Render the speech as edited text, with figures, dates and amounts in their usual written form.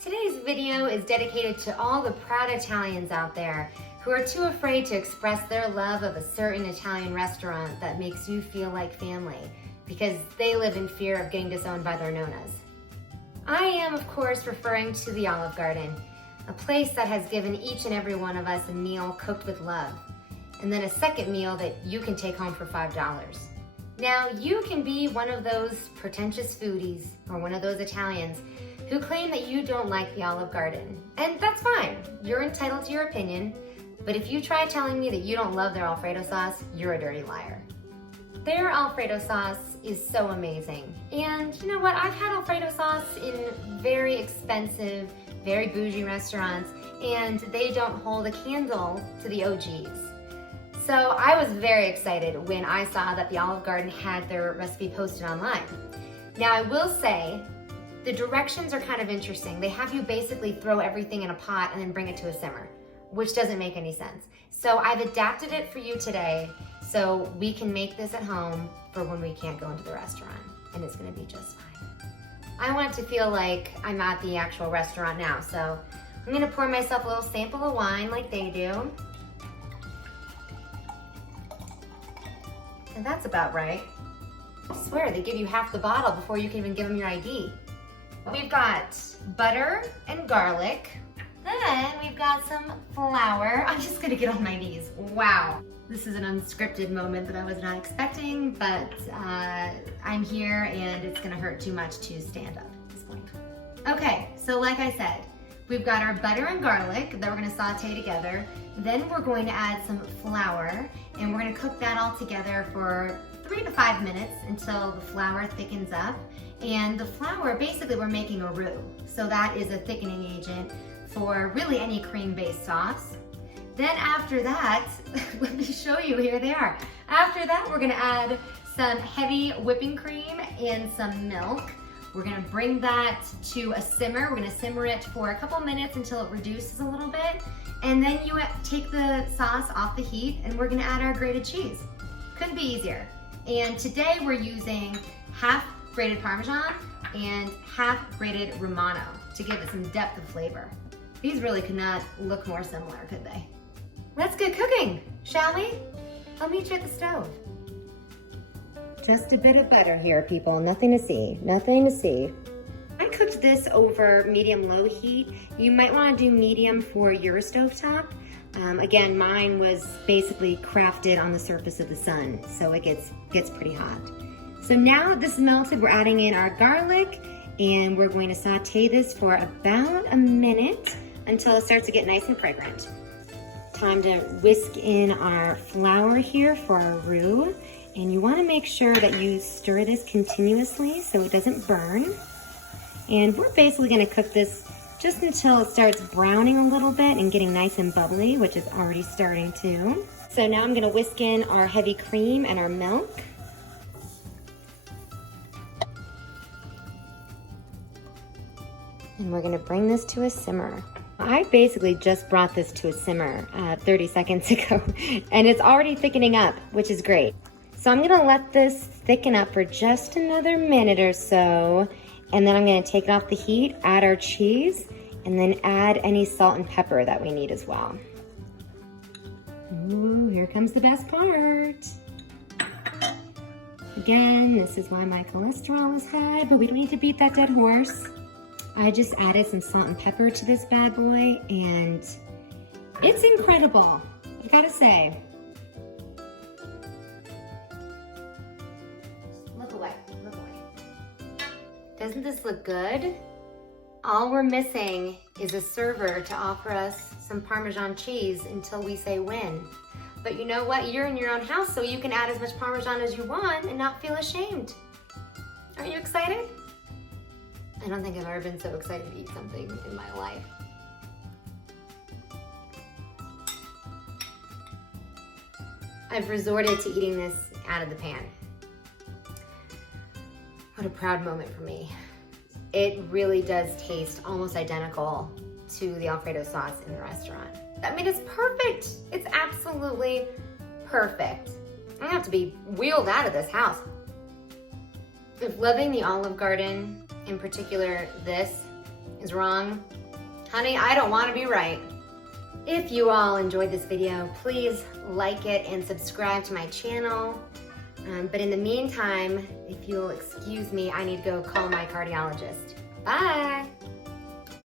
Today's video is dedicated to all the proud Italians out there who are too afraid to express their love of a certain Italian restaurant that makes you feel like family because they live in fear of getting disowned by their nonas. I am, of course, referring to the Olive Garden, a place that has given each and every one of us a meal cooked with love, and then a second meal that you can take home for $5. Now, you can be one of those pretentious foodies or one of those Italians who claim that you don't like the Olive Garden. And that's fine, you're entitled to your opinion, but if you try telling me that you don't love their Alfredo sauce, you're a dirty liar. Their Alfredo sauce is so amazing. And you know what, I've had Alfredo sauce in very expensive, very bougie restaurants, and they don't hold a candle to the OGs. So I was very excited when I saw that the Olive Garden had their recipe posted online. Now I will say, the directions are kind of interesting. They have you basically throw everything in a pot and then bring it to a simmer, which doesn't make any sense. So I've adapted it for you today so we can make this at home for when we can't go into the restaurant, and it's gonna be just fine. I want to feel like I'm at the actual restaurant now, so I'm gonna pour myself a little sample of wine like they do. And that's about right. I swear, they give you half the bottle before you can even give them your ID. We've got butter and garlic. Then we've got some flour. I'm just gonna get on my knees. Wow. This is an unscripted moment that I was not expecting, but I'm here and it's gonna hurt too much to stand up at this point. Okay, so like I said, we've got our butter and garlic that we're gonna saute together. Then we're going to add some flour and we're gonna cook that all together for 3 to 5 minutes until the flour thickens up. And the flour, basically we're making a roux. So that is a thickening agent for really any cream-based sauce. Then after that, let me show you, here they are. After that, we're gonna add some heavy whipping cream and some milk. We're gonna bring that to a simmer. We're gonna simmer it for a couple minutes until it reduces a little bit. And then you take the sauce off the heat and we're gonna add our grated cheese. Couldn't be easier. And today we're using half grated Parmesan and half grated Romano to give it some depth of flavor. These really could not look more similar, could they? Let's get cooking, shall we? I'll meet you at the stove. Just a bit of butter here, people. Nothing to see, nothing to see. I cooked this over medium-low heat. You might want to do medium for your stovetop. Again, mine was basically crafted on the surface of the sun, so it gets pretty hot. So now this is melted, we're adding in our garlic, and we're going to saute this for about a minute until it starts to get nice and fragrant. Time to whisk in our flour here for our roux, and you want to make sure that you stir this continuously so it doesn't burn. And we're basically going to cook this just until it starts browning a little bit and getting nice and bubbly, which is already starting to. So now I'm going to whisk in our heavy cream and our milk. And we're gonna bring this to a simmer. I basically just brought this to a simmer 30 seconds ago, and it's already thickening up, which is great. So I'm gonna let this thicken up for just another minute or so, and then I'm gonna take it off the heat, add our cheese, and then add any salt and pepper that we need as well. Ooh, here comes the best part. Again, this is why my cholesterol is high, but we don't need to beat that dead horse. I just added some salt and pepper to this bad boy, and it's incredible, I gotta say. Look away, look away. Doesn't this look good? All we're missing is a server to offer us some Parmesan cheese until we say when. But you know what? You're in your own house, so you can add as much Parmesan as you want and not feel ashamed. Aren't you excited? I don't think I've ever been so excited to eat something in my life. I've resorted to eating this out of the pan. What a proud moment for me. It really does taste almost identical to the Alfredo sauce in the restaurant. I mean, it's perfect. It's absolutely perfect. I'm gonna have to be wheeled out of this house. If loving the Olive Garden, in particular this, is wrong. Honey, I don't want to be right. If you all enjoyed this video, please like it and subscribe to my channel. But in the meantime, if you'll excuse me, I need to go call my cardiologist. Bye.